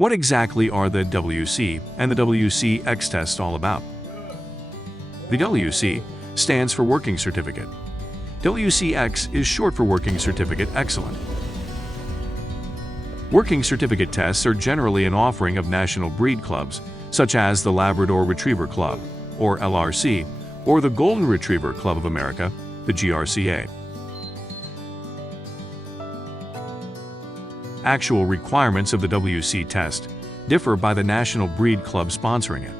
What exactly are the WC and the WCX test all about? The WC stands for Working Certificate. WCX is short for Working Certificate Excellent. Working Certificate tests are generally an offering of national breed clubs, such as the Labrador Retriever Club, or LRC, or the Golden Retriever Club of America, the GRCA. Actual requirements of the WC test differ by the national breed club sponsoring it.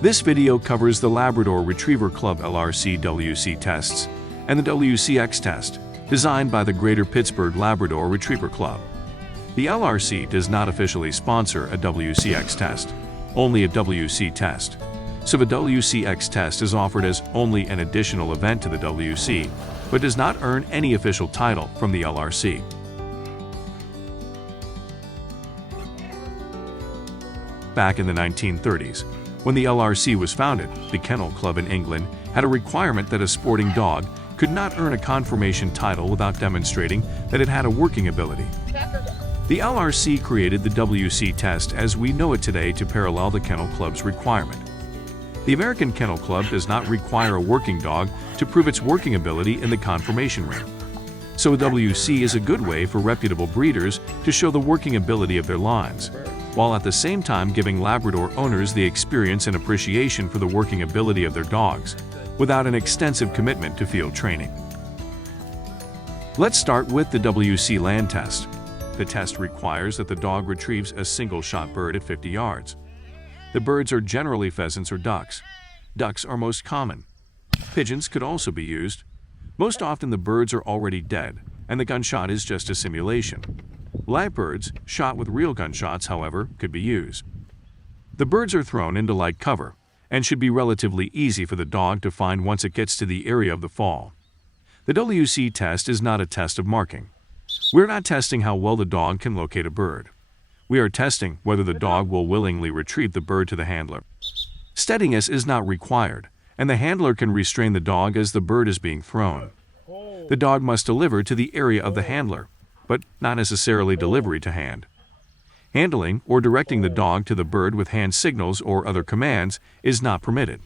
This video covers the Labrador Retriever Club LRC WC tests and the WCX test, designed by the Greater Pittsburgh Labrador Retriever Club. The LRC does not officially sponsor a WCX test, only a WC test. So the WCX test is offered as only an additional event to the WC, but does not earn any official title from the LRC. Back in the 1930s, when the LRC was founded, the Kennel Club in England had a requirement that a sporting dog could not earn a conformation title without demonstrating that it had a working ability. The LRC created the WC test as we know it today to parallel the Kennel Club's requirement. The American Kennel Club does not require a working dog to prove its working ability in the conformation ring. So a WC is a good way for reputable breeders to show the working ability of their lines, while at the same time giving Labrador owners the experience and appreciation for the working ability of their dogs, without an extensive commitment to field training. Let's start with the WC Land Test. The test requires that the dog retrieves a single-shot bird at 50 yards. The birds are generally pheasants or ducks. Ducks are most common. Pigeons could also be used. Most often the birds are already dead, and the gunshot is just a simulation. Live birds, shot with real gunshots, however, could be used. The birds are thrown into light cover, and should be relatively easy for the dog to find once it gets to the area of the fall. The WC test is not a test of marking. We're not testing how well the dog can locate a bird. We are testing whether the dog will willingly retrieve the bird to the handler. Steadiness is not required, and the handler can restrain the dog as the bird is being thrown. The dog must deliver to the area of the handler, but not necessarily delivery to hand. Handling or directing the dog to the bird with hand signals or other commands is not permitted.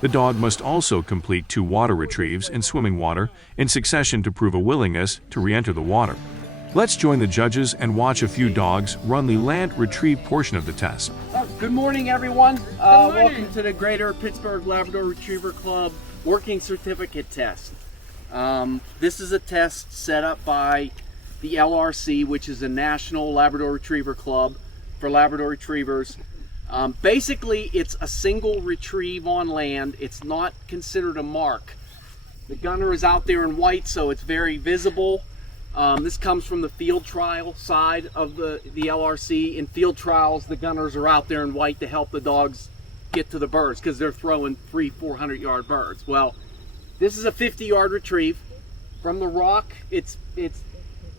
The dog must also complete 2 water retrieves in swimming water in succession to prove a willingness to re-enter the water. Let's join the judges and watch a few dogs run the land retrieve portion of the test. Good morning, everyone. Welcome to the Greater Pittsburgh Labrador Retriever Club Working Certificate Test. This is a test set up by the LRC, which is the National Labrador Retriever Club for Labrador Retrievers. Basically, it's a single retrieve on land. It's not considered a mark. The gunner is out there in white, so it's very visible. This comes from the field trial side of the LRC. In field trials, the gunners are out there in white to help the dogs get to the birds because they're throwing 300-400 yard birds. Well, this is a 50-yard retrieve. From the rock, it's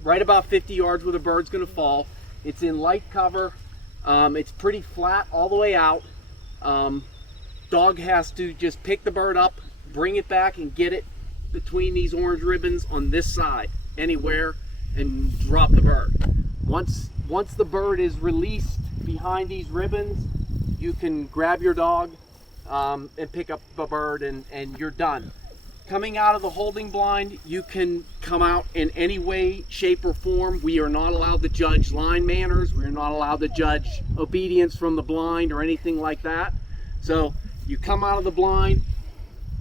right about 50 yards where the bird's going to fall. It's in light cover. It's pretty flat all the way out. Dog has to just pick the bird up, bring it back, and get it between these orange ribbons on this side, anywhere, and drop the bird. Once the bird is released behind these ribbons, you can grab your dog and pick up the bird, and you're done. Coming out of the holding blind, you can come out in any way, shape, or form. We are not allowed to judge line manners. We're not allowed to judge obedience from the blind or anything like that. So you come out of the blind,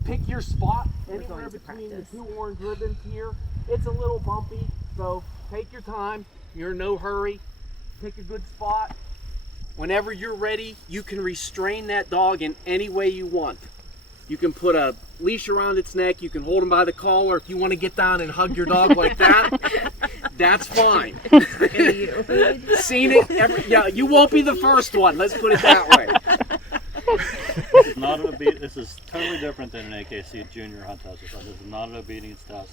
pick your spot anywhere between the 2 orange ribbons here. It's a little bumpy, so take your time. You're in no hurry. Pick a good spot. Whenever you're ready, you can restrain that dog in any way you want. You can put a leash around its neck. You can hold him by the collar. If you want to get down and hug your dog like that, that's fine. Seen it? Yeah, you won't be the first one. Let's put it that way. This is totally different than an AKC junior hunt test. This is not an obedience test.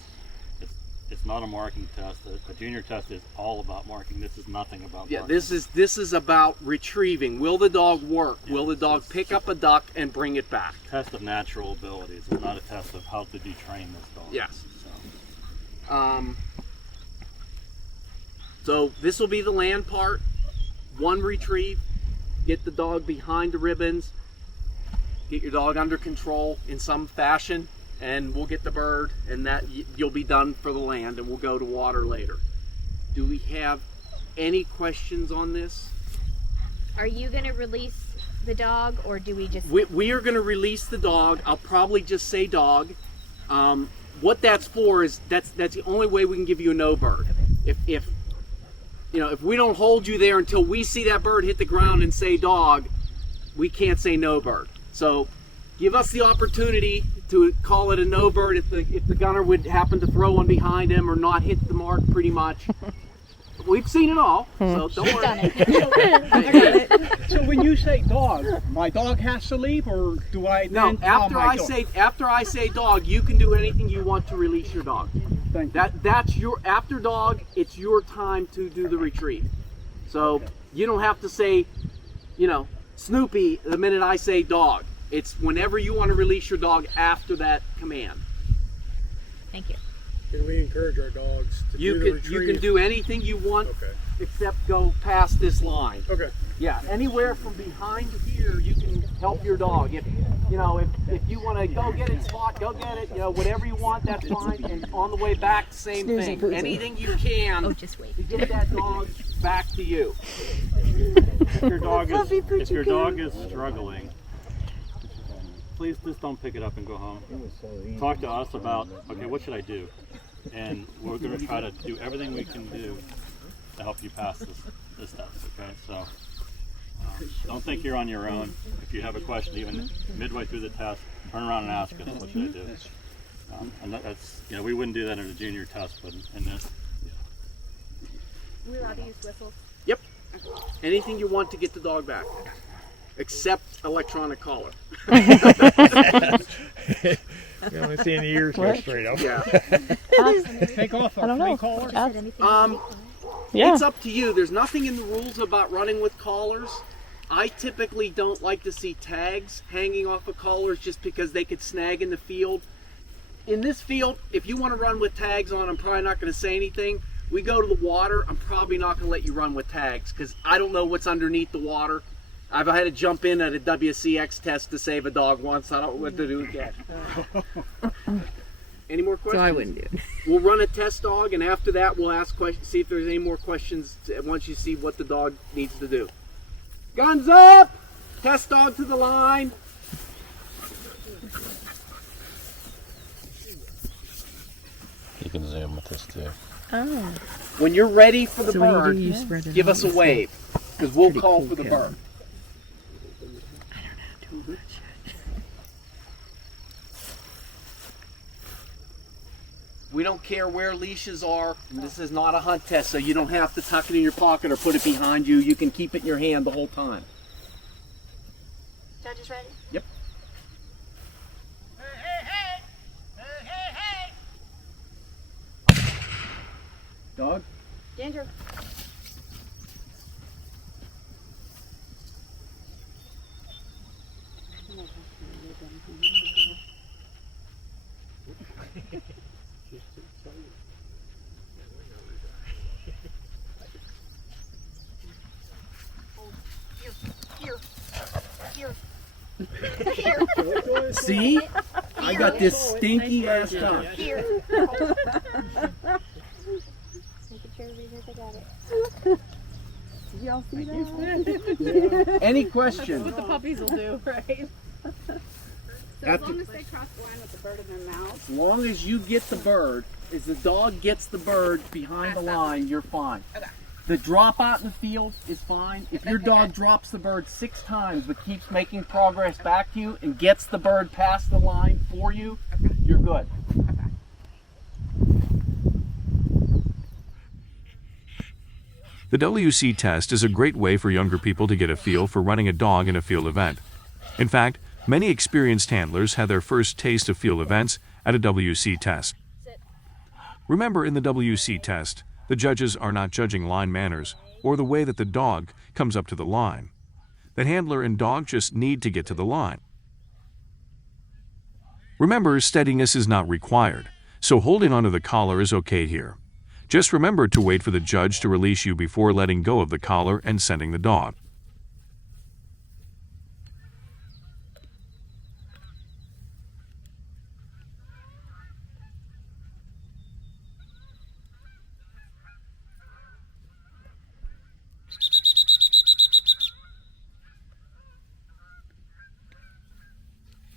It's not a marking test. A junior test is all about marking. This is nothing about marking. This is about retrieving. Will the dog work? Yeah, will the dog pick up a duck and bring it back? Test of natural abilities. It's not a test of how did you train this dog. Yes. So this will be the land part. One retrieve, get the dog behind the ribbons, get your dog under control in some fashion, and we'll get the bird, and that you'll be done for the land, and we'll go to water later. Do we have any questions on this? Are you going to release the dog, or do we just... We are going to release the dog. I'll probably just say dog. What that's for is that's the only way we can give you a no bird. If you know, if we don't hold you there until we see that bird hit the ground and say dog, we can't say no bird. So give us the opportunity to call it a no bird if the gunner would happen to throw one behind him or not hit the mark pretty much. We've seen it all, so don't worry. So when you say dog, my dog has to leave, or do I No, then tell after my dog? after I say dog, you can do anything you want to release your dog. Thank you. That's your after dog. It's your time to do the retrieve. So you don't have to say, you know, Snoopy the minute I say dog. It's whenever you want to release your dog after that command. Thank you. Can we encourage our dogs to do the retrieve? You can do anything you want, Okay. except go past this line. Okay. Yeah, anywhere from behind here you can help your dog. If you know, if you want to go get it, Spot, go get it. You know, whatever you want, that's fine. And on the way back, same thing. Anything you can Oh, just wait. to get that dog back to you. If your dog is struggling, please just don't pick it up and go home. Talk to us about, okay, what should I do? And we're going to try to do everything we can do to help you pass this test, okay? So don't think you're on your own. If you have a question, even midway through the test, turn around and ask us, what should I do? And that's, you know, we wouldn't do that in a junior test, but in this, We allowed to use whistles. Yep. Anything you want to get the dog back, except electronic collar. We only see the ears go straight up. Yeah. Take off our flea collar? It's up to you. There's nothing in the rules about running with collars. I typically don't like to see tags hanging off of collars just because they could snag in the field. In this field, if you want to run with tags on, I'm probably not going to say anything. We go to the water, I'm probably not going to let you run with tags because I don't know what's underneath the water. I've had to jump in at a WCX test to save a dog once. I don't know what to do again. Any more questions? So I wouldn't do it. We'll run a test dog, and after that, we'll ask questions. See if there's any more questions once you see what the dog needs to do. Guns up! Test dog to the line. You can zoom with this too. Oh. When you're ready for the So when you bird, do, you spread it give out us a this wave, because we'll Pretty call cool for the kid. bird. We don't care where leashes are. This is not a hunt test, so you don't have to tuck it in your pocket or put it behind you. You can keep it in your hand the whole time. Judges ready? Yep. Dog? Ginger. See? I got this stinky ass dog. Here. Making sure everybody knows I got it. Did y'all see that? Any questions? The puppies will do, right? As long as they cross the line with the bird in their mouth. As long as you get the bird, as the dog gets the bird behind the line, you're fine. Okay. The drop out in the field is fine. If your dog drops the bird 6 times but keeps making progress back to you and gets the bird past the line for you, you're good. The WC test is a great way for younger people to get a feel for running a dog in a field event. In fact, many experienced handlers had their first taste of field events at a WC test. Remember, in the WC test, the judges are not judging line manners or the way that the dog comes up to the line. The handler and dog just need to get to the line. Remember, steadiness is not required, so holding onto the collar is okay here. Just remember to wait for the judge to release you before letting go of the collar and sending the dog.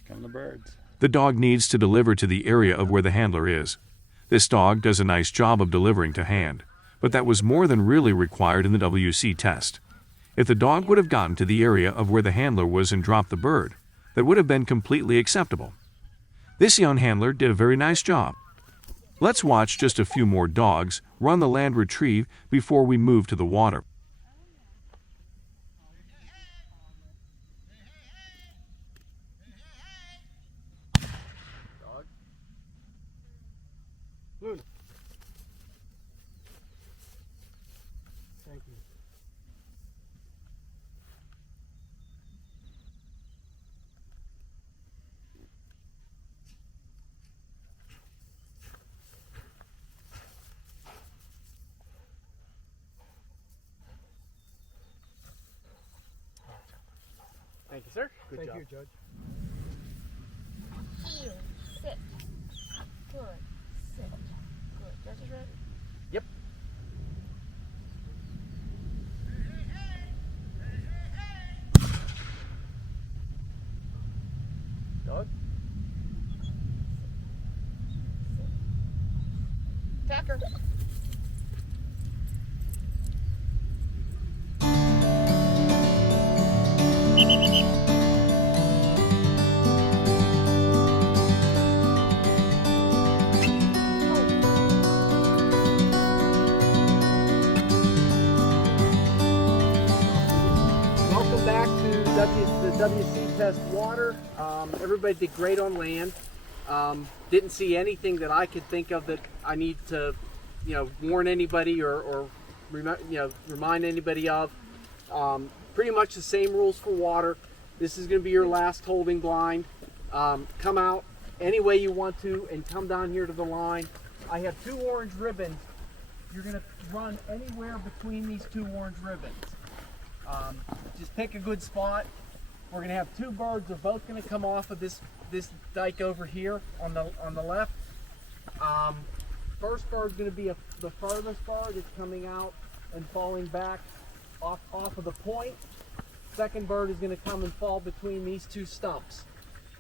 Come the birds. The dog needs to deliver to the area of where the handler is. This dog does a nice job of delivering to hand, but that was more than really required in the WC test. If the dog would have gotten to the area of where the handler was and dropped the bird, that would have been completely acceptable. This young handler did a very nice job. Let's watch just a few more dogs run the land retrieve before we move to the water. Luna. Thank you. Thank you, sir. Good Thank job. you, Judge. Heel, sit. Good. Sit. Good. Judge is ready? Yep. Dog. Packer. Welcome back to the WC Test Water. Everybody did great on land. Didn't see anything that I could think of that I need to, warn anybody or remind anybody of. Pretty much the same rules for water. This is going to be your last holding blind. Come out any way you want to and come down here to the line. I have 2 orange ribbons. You're going to run anywhere between these 2 orange ribbons. Just pick a good spot. We're going to have 2 birds. They're both going to come off of this dike over here on the left. First bird's going to be the farthest bird. It's coming out and falling back off of the point. Second bird is going to come and fall between these 2 stumps.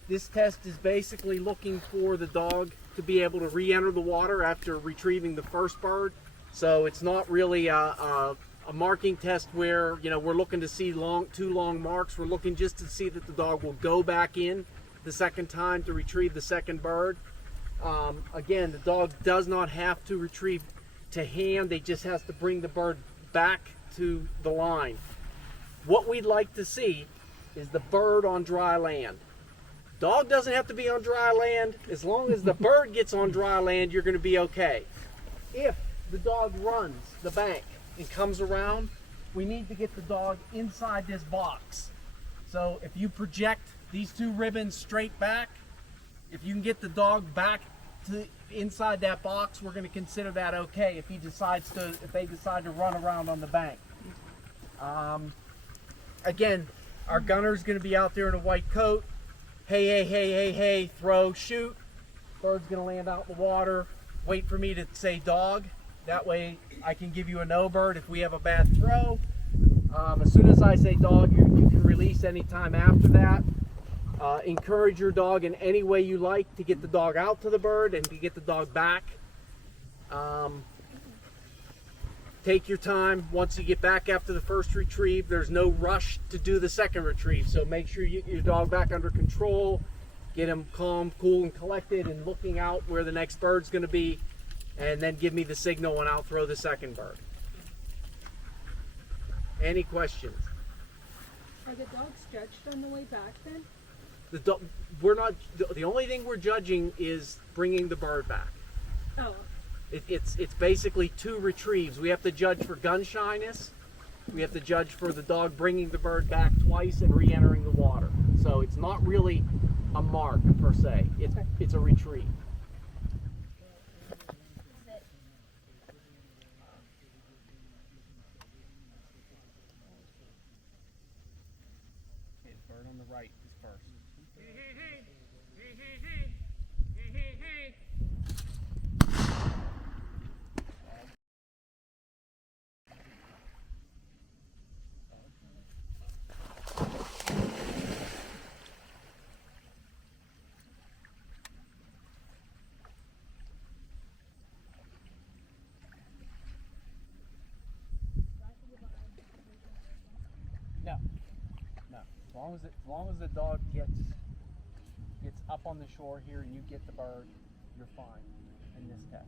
This test is basically looking for the dog to be able to re-enter the water after retrieving the first bird. So it's not really a marking test where we're looking to see 2 long marks. We're looking just to see that the dog will go back in the second time to retrieve the second bird. Again, the dog does not have to retrieve to hand. They just has to bring the bird back to the line. What we'd like to see is the bird on dry land. Dog doesn't have to be on dry land. As long as the bird gets on dry land, you're going to be okay. If the dog runs the bank and comes around, we need to get the dog inside this box. So if you project these 2 ribbons straight back, if you can get the dog back to inside that box, we're going to consider that okay if they decide to run around on the bank. Again, our gunner's going to be out there in a white coat. Hey, hey, hey, hey, hey, throw, shoot. Bird's going to land out in the water. Wait for me to say dog. That way I can give you a no bird if we have a bad throw. As soon as I say dog, you can release anytime after that. Encourage your dog in any way you like to get the dog out to the bird and to get the dog back. Take your time. Once you get back after the first retrieve, there's no rush to do the second retrieve. So make sure you get your dog back under control, get him calm, cool, and collected, and looking out where the next bird's going to be, and then give me the signal and I'll throw the second bird. Any questions? Are the dogs judged on the way back then? The only thing we're judging is bringing the bird back. Oh. It's basically 2 retrieves. We have to judge for gun shyness. We have to judge for the dog bringing the bird back twice and re-entering the water. So it's not really a mark per se. It's a retrieve. long as the dog gets up on the shore here and you get the bird, you're fine in this test.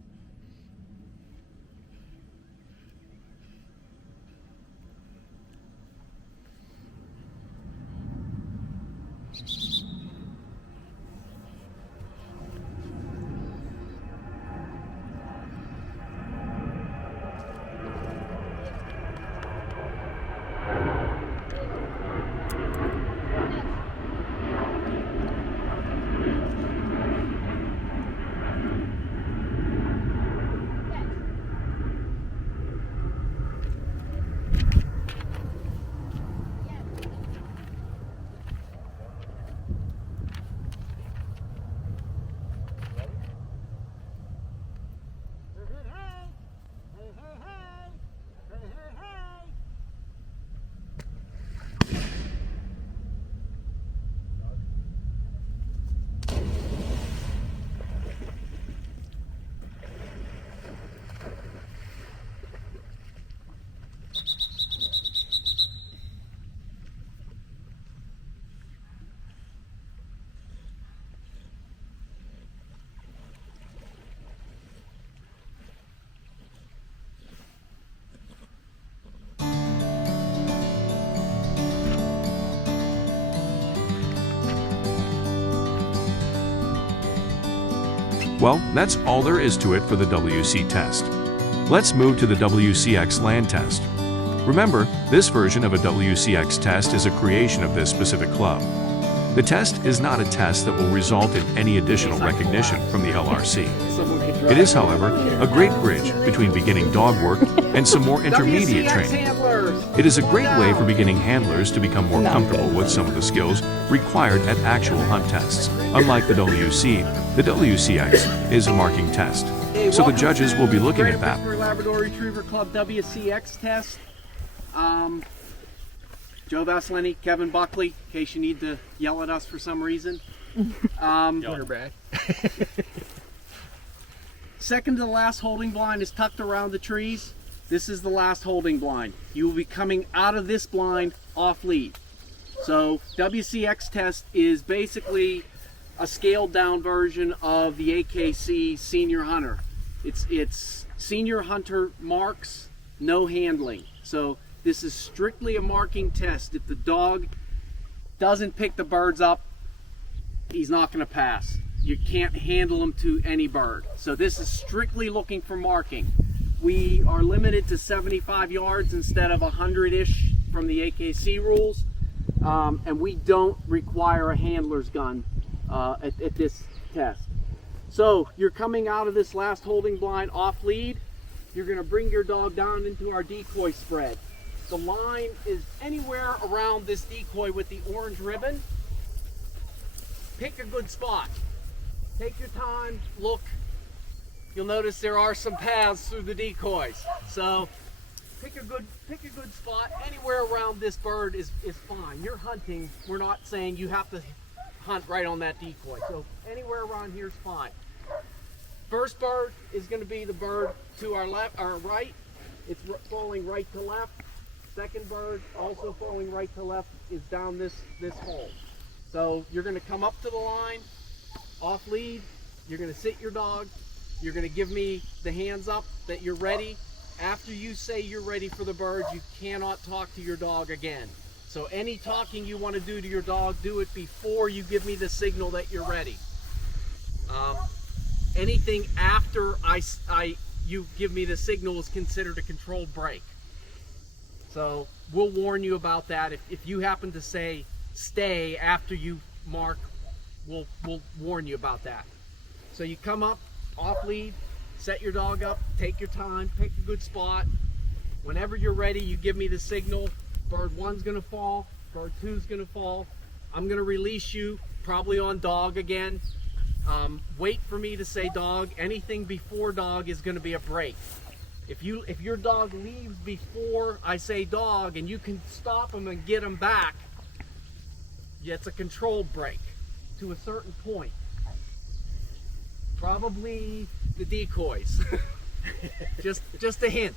Well, that's all there is to it for the WC test. Let's move to the WCX Land Test. Remember, this version of a WCX test is a creation of this specific club. The test is not a test that will result in any additional recognition from the LRC. It is, however, a great bridge between beginning dog work and some more intermediate training. It is a great way for beginning handlers to become more comfortable with some of the skills required at actual hunt tests. Unlike the WC, the WCX is a marking test, so the judges will be looking at that. Labrador Retriever Club WCX test. Joe Vasileni, Kevin Buckley, in case you need to yell at us for some reason. Quarterback. Second to the last holding blind is tucked around the trees. This is the last holding blind. You will be coming out of this blind off lead. So WCX test is basically a scaled down version of the AKC Senior Hunter. It's Senior Hunter marks, no handling. So this is strictly a marking test. If the dog doesn't pick the birds up, he's not going to pass. You can't handle him to any bird. So this is strictly looking for marking. We are limited to 75 yards instead of 100-ish from the AKC rules. And we don't require a handler's gun at this test. So you're coming out of this last holding blind off lead. You're going to bring your dog down into our decoy spread. The line is anywhere around this decoy with the orange ribbon. Pick a good spot. Take your time, look. You'll notice there are some paths through the decoys. So pick a good spot. Anywhere around this bird is fine. You're hunting. We're not saying you have to hunt right on that decoy. So anywhere around here is fine. First bird is going to be the bird to our left, our right. It's falling right to left. Second bird, also falling right to left, is down this hole. So you're going to come up to the line, off lead. You're going to sit your dog. You're going to give me the hands up that you're ready. After you say you're ready for the bird, you cannot talk to your dog again. So any talking you want to do to your dog, do it before you give me the signal that you're ready. Anything after you give me the signal is considered a controlled break. So we'll warn you about that. If you happen to say stay after you mark, we'll warn you about that. So you come up, off lead, set your dog up, take your time, pick a good spot. Whenever you're ready, you give me the signal. Bird one's gonna fall, bird two's gonna fall. I'm gonna release you, probably on dog again. Wait for me to say dog. Anything before dog is gonna be a break. If your dog leaves before I say dog and you can stop him and get him back, it's a controlled break to a certain point. Probably the decoys. just a hint.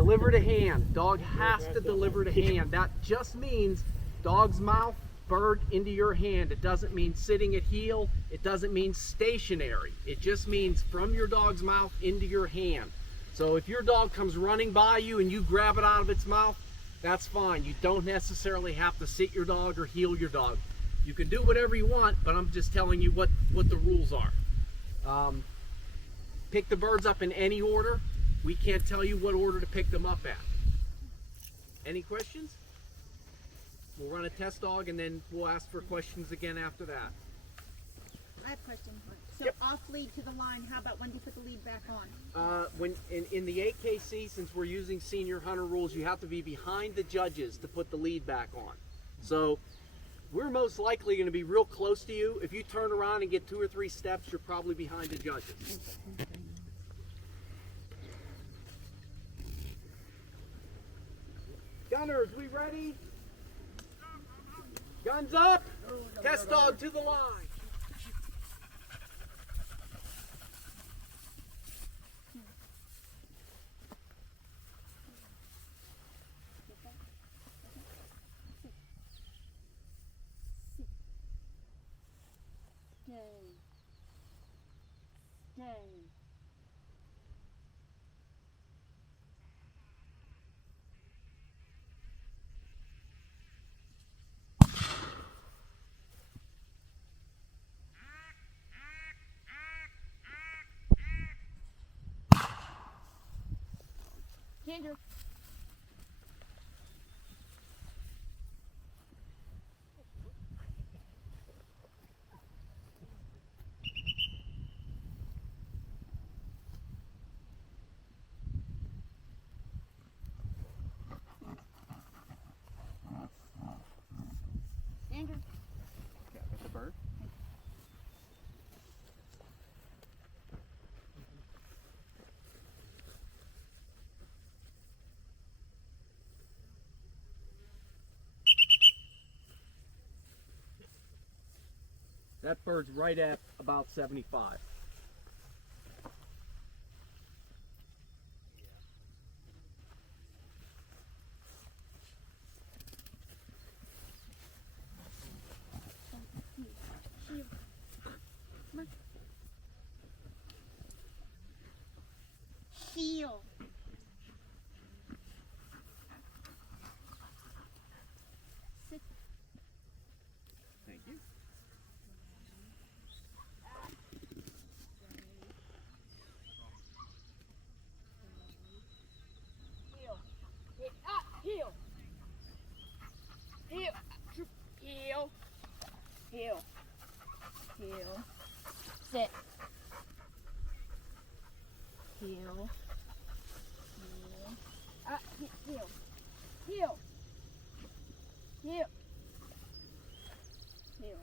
Deliver to hand. Dog has to deliver to hand. That just means dog's mouth, bird into your hand. It doesn't mean sitting at heel. It doesn't mean stationary. It just means from your dog's mouth into your hand. So if your dog comes running by you and you grab it out of its mouth, that's fine. You don't necessarily have to sit your dog or heel your dog. You can do whatever you want, but I'm just telling you what the rules are. Pick the birds up in any order. We can't tell you what order to pick them up at. Any questions? We'll run a test dog and then we'll ask for questions again after that. I have a question. So Yep. off lead to the line, how about when do you put the lead back on? When in the 8KC, since we're using senior hunter rules, you have to be behind the judges to put the lead back on. So we're most likely going to be real close to you. If you turn around and get 2 or 3 steps, you're probably behind the judges. Gunners, we ready? Guns up! Test dog to the line. Stay. Stay. Andrew. Andrew. Yeah, with the bird. That bird's right at about 75. Heel. Sit. Thank you. Heel. Heel. Heel. Heel. Heel. Heel. Sit. Heel. Heel. Heel. Heel. Heel.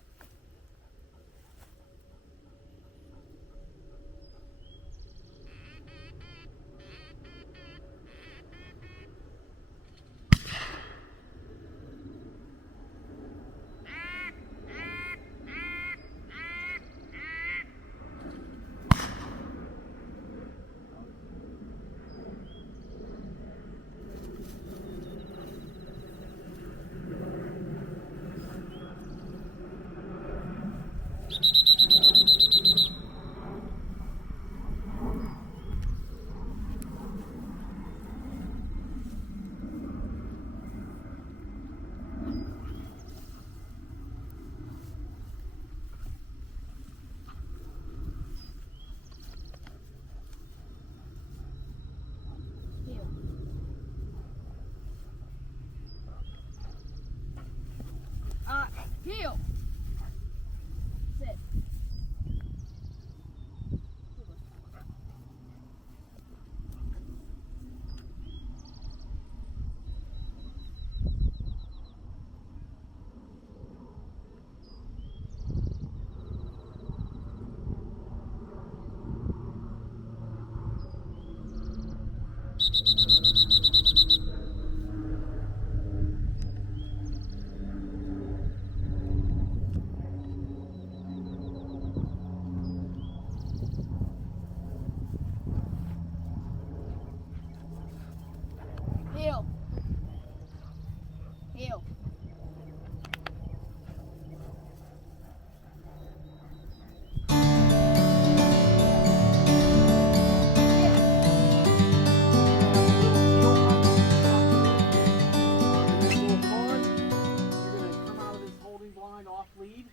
line off lead.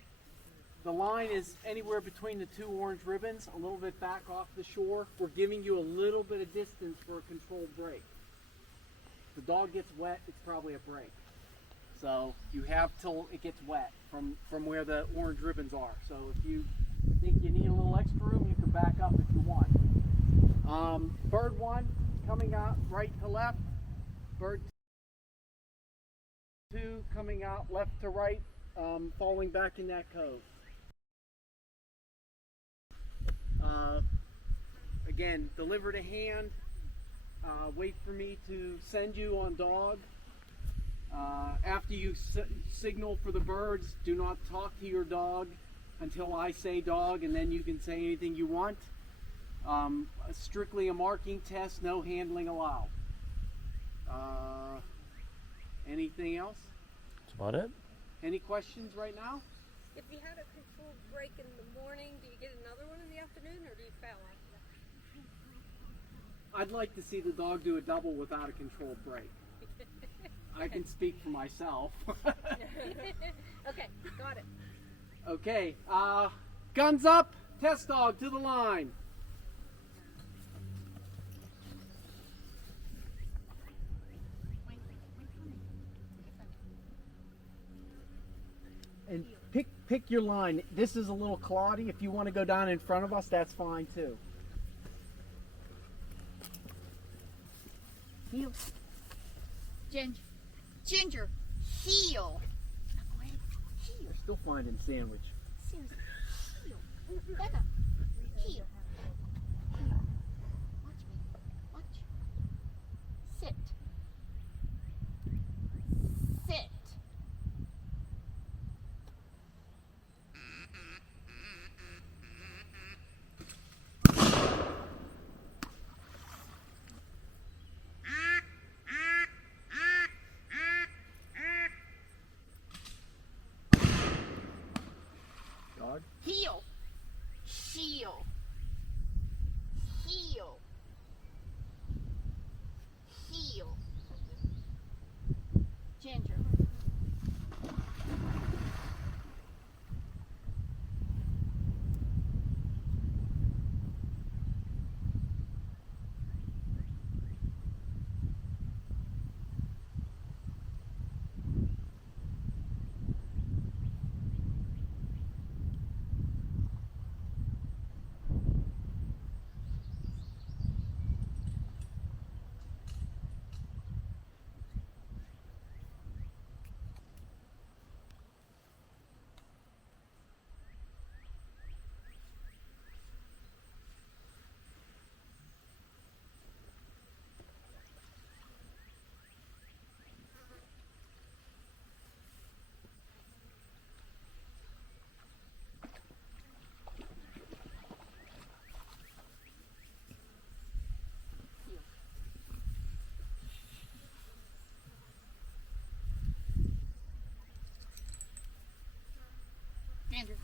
The line is anywhere between the two orange ribbons, a little bit back off the shore. We're giving you a little bit of distance for a controlled break. If the dog gets wet, it's probably a break. So you have till it gets wet from where the orange ribbons are. So if you think you need a little extra room, you can back up if you want. Bird 1 coming out right to left. Bird 2 coming out left to right, falling back in that cove. Again, deliver to hand. Wait for me to send you on dog. After you signal for the birds, do not talk to your dog until I say dog, and then you can say anything you want. Strictly a marking test, no handling allowed. Anything else? That's about it. Any questions right now? If you had a controlled break in the morning, do you get another one in the afternoon, or do you fail after that? I'd like to see the dog do a double without a controlled break. I can speak for myself. Okay, got it. Okay, guns up, test dog to the line. And pick your line. This is a little cloddy. If you want to go down in front of us, that's fine too. Heel. Ginger. Heel. We're still finding sandwich. Susan. Heel. Becca. Heel. Watch me. Watch. Sit. Sit. Dog. Heel. Heel. Heel. Heel. Ginger. Ginger.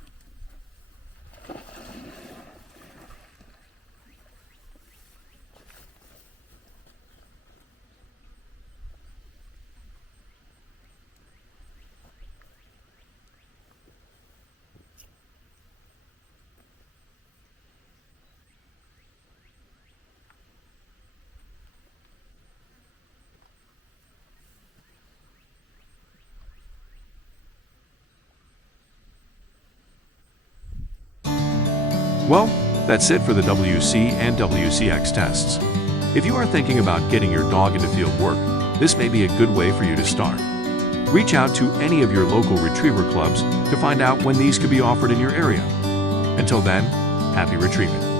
Well, that's it for the WC and WCX tests. If you are thinking about getting your dog into field work, this may be a good way for you to start. Reach out to any of your local retriever clubs to find out when these could be offered in your area. Until then, happy retrieving.